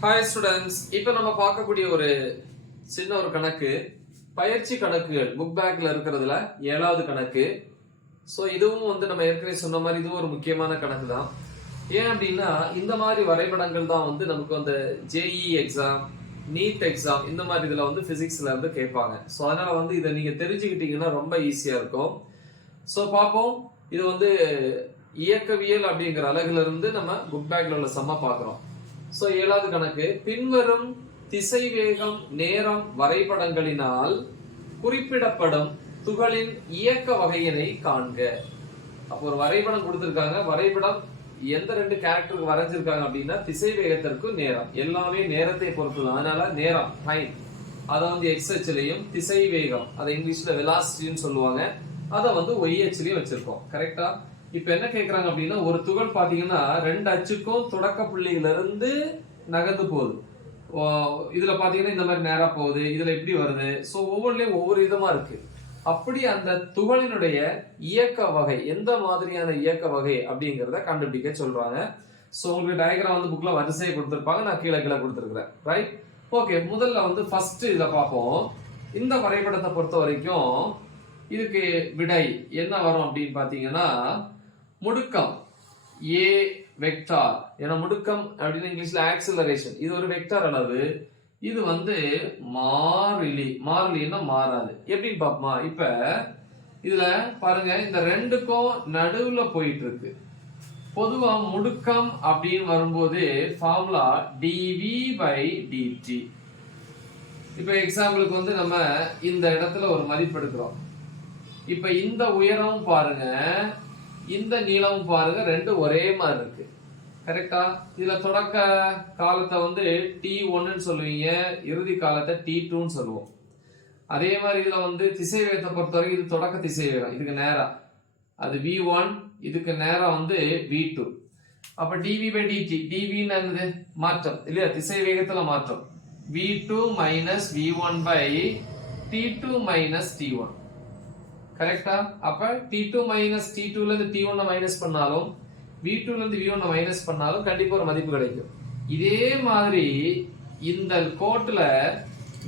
Hi students, இப்போ நம்ம பார்க்கக்கூடிய ஒரு சின்ன ஒரு கணக்கு பயிற்சி கணக்குகள் புக் பேக்ல இருக்கிறதுல 7வது கணக்கு. ஸோ இதுவும் நம்ம ஏற்கனவே சொன்ன மாதிரி இதுவும் ஒரு முக்கியமான கணக்கு தான். ஏன் அப்படின்னா இந்த மாதிரி வரைபடங்கள் தான் நமக்கு அந்த ஜேஇ எக்ஸாம், நீட் எக்ஸாம் இந்த மாதிரி இதுல பிசிக்ஸ்ல இருந்து கேட்பாங்க. ஸோ அதனால இதை நீங்க தெரிஞ்சுக்கிட்டீங்கன்னா ரொம்ப ஈஸியா இருக்கும். ஸோ பார்ப்போம். இது இயக்கவியல் அப்படிங்கிற அழகுல இருந்து நம்ம புக் பேக்ல உள்ள சம்ம பார்க்கிறோம். சோ 7வது கணக்கு, பின்வரும் திசைவேகம் நேரம் வரைபடங்களினால் குறிப்பிடப்படும் துகளின் இயக்க வகையினை காண்க. அப்போ ஒரு வரைபடம் கொடுத்திருக்காங்க. வரைபடம் எந்த 2 கேரக்டருக்கு வரைஞ்சிருக்காங்க அப்படின்னா திசைவேகத்திற்கு நேரம், எல்லாமே நேரத்தை பொறுத்துதான். அதனால நேரம் டைம் அதை எக்ஸ் அச்சுலையும், திசைவேகம் அதை இங்கிலீஷ்ல வெலாசிட்டின்னு சொல்லுவாங்க, அதை ஒய் அச்சுலையும் வச்சிருக்கோம். கரெக்டா? இப்ப என்ன கேக்குறாங்க அப்படின்னா, ஒரு துகள் பாத்தீங்கன்னா 2 அச்சுக்கும் தொடக்க புள்ளியில இருந்து நகர்ந்து போகுது. இதுல பாத்தீங்கன்னா இந்த மாதிரி நேரா போகுது, இதுல எப்படி வருது. சோ ஒவ்வொன்றிலையும் ஒவ்வொரு விதமா இருக்கு. அப்படி அந்த துகளினுடைய இயக்க வகை, எந்த மாதிரியான இயக்க வகை அப்படிங்கறத கண்டுபிடிக்க சொல்றாங்க. சோ உங்களுக்கு டயக்ராம் புக்ல வரிசையை கொடுத்திருப்பாங்க, நான் கீழே கொடுத்திருக்கிறேன். ரைட்? ஓகே, முதல்ல ஃபர்ஸ்ட் இத பார்ப்போம். இந்த வரைபடத்தை பொறுத்த வரைக்கும் இதுக்கு விடை என்ன வரும் அப்படின்னு பாத்தீங்கன்னா, முடுக்கம் ஏ வெக்டார். ஏன்னா முடுக்கம் அப்படின்னு இங்கிலீஷ்ல ஆக்சிலரேஷன், இது ஒரு வெக்டார் அளவு. இது மாறிலி. மாறிலின்னா மாறாது. எப்படின்னு பாப்போமா? இப்ப இதுல பாருங்க, இந்த 2க்கும் நடுவுல போயிட்டு இருக்கு. பொதுவா முடுக்கம் அப்படின்னு வரும்போது ஃபார்முலா dv/dt. இப்ப எக்ஸாம்பிளுக்கு நம்ம இந்த இடத்துல ஒரு மதிப்பு எடுக்கிறோம். இப்ப இந்த உயரம் பாருங்க, இந்த நீளமும் பாருங்க, 2 ஒரே மாதிரி இருக்கு. கரெக்டா? இதுல தொடக்க காலத்தை t1 சொல்லுவீங்க, இறுதி காலத்தை t2 சொல்லுவோம். அதே மாதிரி இதுல திசைவேகத்தை பொறுத்தவரைக்கும் இது தொடக்க திசைவேகம், இதுக்கு நேரா அது v1, இதுக்கு நேரா v2. அப்ப dv/dt, dv என்னது? மாற்றம் இல்லையா? திசைவேகத்துல மாற்றம். v2 minus v1/t2 minus t1. கரெக்டா? அப்ப t2 மைனஸ் t2 ல இருந்து t1 மைனஸ் பண்ணாலும், v2 ல இருந்து v1 மைனஸ் பண்ணாலும் கண்டிப்பா ஒரு மதிப்பு கிடைக்கும். இதே மாதிரி இந்த கோட்டுல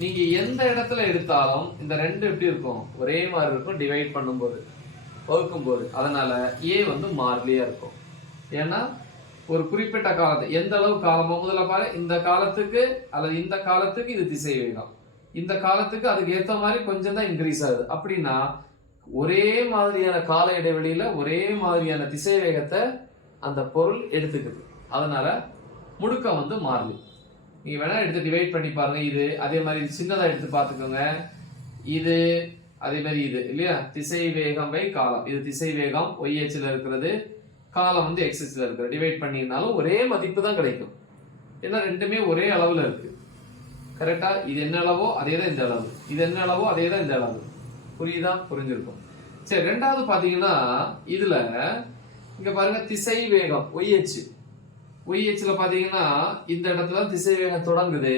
நீங்க எந்த இடத்துல எடுத்தாலும் இந்த 2 எப்படி இருக்கும்? ஒரே மாதிரி இருக்கும், டிவைட் பண்ணும்போது, வகுக்கும் போது. அதனால a மாறிலியா இருக்கும். ஏன்னா ஒரு குறிப்பிட்ட காலத்தை, எந்த அளவு காலமோ, முதல்ல பாரு, இந்த காலத்துக்கு அல்லது இந்த காலத்துக்கு இது திசை வேகம், இந்த காலத்துக்கு அதுக்கு ஏத்த மாதிரி கொஞ்சம் தான் இன்க்ரீஸ் ஆகுது. அப்படின்னா ஒரே மாதிரியான கால இடைவெளியில ஒரே மாதிரியான திசை வேகத்தை அந்த பொருள் எடுத்துக்குது. அதனால முடுக்கம் மாறலி. நீங்க வேணா எடுத்து டிவைட் பண்ணி பாருங்க. இது அதே மாதிரி சின்னதா எடுத்து பார்த்துக்கோங்க. இது அதே மாதிரி இது இல்லையா? திசை வேகம் பை காலம். இது திசை வேகம் ஒய் அச்சுல இருக்கிறது, காலம் எக்ஸ் அச்சுல இருக்கிறது. டிவைட் பண்ணினாலும் ஒரே மதிப்பு தான் கிடைக்கும். ஏன்னா 2மே ஒரே அளவுல இருக்கு. கரெக்டா? இது என்ன அளவோ அதே தான் இந்த அளவு, இது என்ன அளவோ அதே தான் இந்த அளவு. புரியுதா? புரிஞ்சிருக்கும். சரி, 2வது பாத்தீங்கன்னா இதுல இங்க பாருங்க, திசை வேகம் ஒய் அச்சு. ஒய் அச்சுல பாத்தீங்கன்னா இந்த இடத்துல திசை வேகம் தொடங்குது,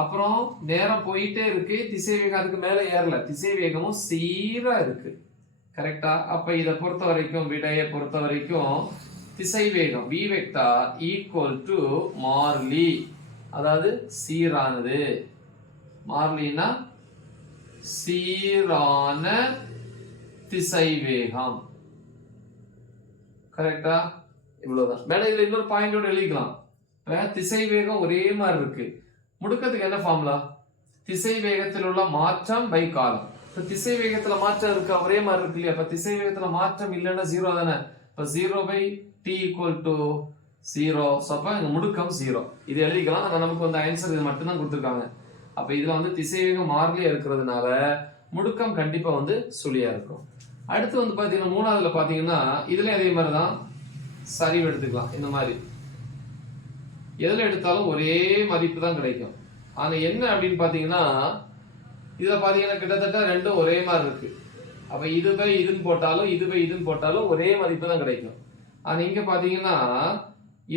அப்புறம் நேரம் போயிட்டே இருக்கு. திசை வேகம் அதுக்கு மேல ஏறல, திசை வேகமும் சீரா இருக்கு. கரெக்டா? அப்ப இதை பொறுத்த வரைக்கும், விடையை பொறுத்த வரைக்கும் திசை வேகம் v வெக்டார் ஈக்குவல் டு மாறிலி, அதாவது சீரானது. மாறிலினா சீரான திசை வேகம். கரெக்டா? இவ்வளவுதான். வேணா இதுல இன்னொரு பாயிண்டோட எழுதிக்கலாம். திசை வேகம் ஒரே மாதிரி இருக்கு. முடுக்கத்துக்கு என்ன ஃபார்முலா? திசை வேகத்தில் உள்ள மாற்றம் பை காலம். திசை வேகத்துல மாற்றம் இருக்கு, ஒரே மாதிரி இருக்கு இல்லையா? அப்ப திசை வேகத்துல மாற்றம் இல்லைன்னா 0 தானே. இப்ப 0/t ஈக்குவல் டு 0. அப்ப இங்க முடுக்கம் 0. இது எழுதிக்கலாம். ஆனா நமக்கு ஆன்சர் இது மட்டும் தான் கொடுத்திருக்காங்க. அப்ப இதுல திசைவேகம் மாறிலியா இருக்கிறதுனால முடுக்கம் கண்டிப்பா சுழியா இருக்கும். அடுத்து பாத்தீங்கன்னா 3வதுல பாத்தீங்கன்னா இதுல அதே மாதிரிதான் சரிவு எடுத்துக்கலாம். இந்த மாதிரி எதுல எடுத்தாலும் ஒரே மதிப்பு தான் கிடைக்கும். ஆனா என்ன அப்படின்னு பாத்தீங்கன்னா, இதுல பாத்தீங்கன்னா கிட்டத்தட்ட 2 ஒரே மாதிரி இருக்கு. அப்ப இதுன்னு போட்டாலும் இதுன்னு போட்டாலும் ஒரே மதிப்பு தான் கிடைக்கும். ஆனா இங்க பாத்தீங்கன்னா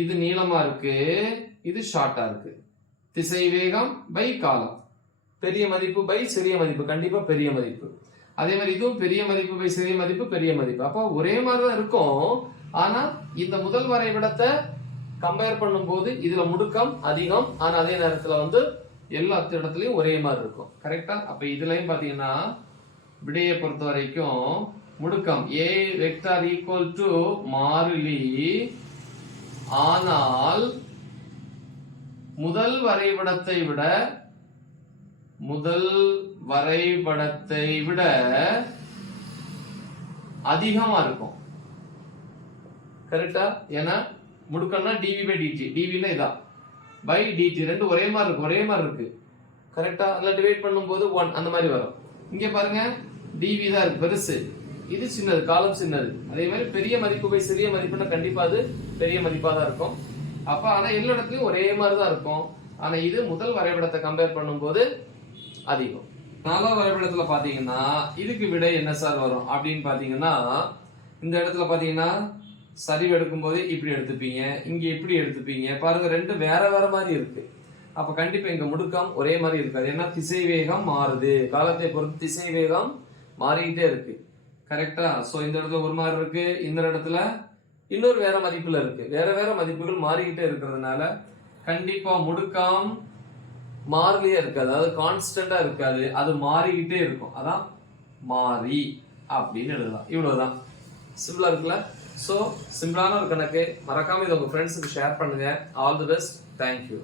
இது நீளமா இருக்கு, இது ஷார்ட்டா இருக்கு. திசை வேகம் பை காலம், பெரிய மதிப்பு பை சிறிய மதிப்பு, கண்டிப்பா பெரிய மதிப்பு. அதே மாதிரி இதுவும் பெரிய மதிப்பு பை சிறிய மதிப்பு, பெரிய மதிப்பு. அப்போ ஒரே மாதிரிதான் இருக்கும். ஆனா இந்த முதல் வரைபடத்தை கம்பேர் பண்ணும்போது இதுல முடுக்கம் அதிகம், ஆனா அதே நேரத்துல வந்து எல்லா இடத்துலயும் ஒரே மாதிரி இருக்கும். கரெக்டா? அப்ப இதுலயும் பாத்தீங்கன்னா விடையை பொறுத்த வரைக்கும் முடுக்கம் A வெக்டார் ஈக்குவல் டு மாறிலி, ஆனால் முதல் வரைபடத்தை விட அதிகமா இருக்கும். கரெக்டா? ஏன்னா முடுக்கம்னா dv by dt, dv னா இதான் by dt, ரெண்டு ஒரே மாதிரி இருக்கு. கரெக்டா? அதுல டிவைட் பண்ணும்போது 1 அந்த மாதிரி வரும். இங்க பாருங்க dv தான் இருக்கு பெருசு, இது சின்னது, காலம் சின்னது. அதே மாதிரி பெரிய மதிப்பு பை சிறிய மதிப்புனா கண்டிப்பா அது பெரிய மதிப்பா தான் இருக்கும். அப்ப ஆனா எல்லா இடத்துலயும் ஒரே மாதிரி தான் இருக்கும். ஆனா இது முதல் வரைபடத்தை கம்பேர் பண்ணும்போது அதிகம். நாலாவது வரைபடத்துல பாத்தீங்கன்னா இதுக்கு விடை என்ன சார் வரும் அப்படின்னு பாத்தீங்கன்னா, இந்த இடத்துல பாத்தீங்கன்னா சரிவு எடுக்கும் போது இப்படி எடுத்துப்பீங்க, இங்க இப்படி எடுத்துப்பீங்க. பாருங்க ரெண்டு வேற மாதிரி இருக்கு. அப்ப கண்டிப்பா இங்க முடுக்கம் ஒரே மாதிரி இருக்காது. ஏன்னா திசை வேகம் மாறுது, காலத்தை பொறுத்து திசை வேகம் மாறிக்கிட்டே இருக்கு. கரெக்டா? சோ இந்த இடத்துல ஒரு மாதிரி இருக்கு, இந்த இடத்துல இன்னொரு வேற மதிப்புல இருக்கு. வேற மதிப்புகள் மாறிக்கிட்டே இருக்கிறதுனால கண்டிப்பா முடுக்கம் மாறிலியே இருக்காது, அதாவது கான்ஸ்டன்டா இருக்காது, அது மாறிக்கிட்டே இருக்கும். அதான் மாறி அப்படின்னு எழுதலாம். இவ்வளவுதான். சிம்பிளா இருக்குல்ல? சோ சிம்பிளான ஒரு கணக்கு. மறக்காம இதை உங்க ஃப்ரெண்ட்ஸுக்கு ஷேர் பண்ணுங்க. All the best. தேங்க்யூ.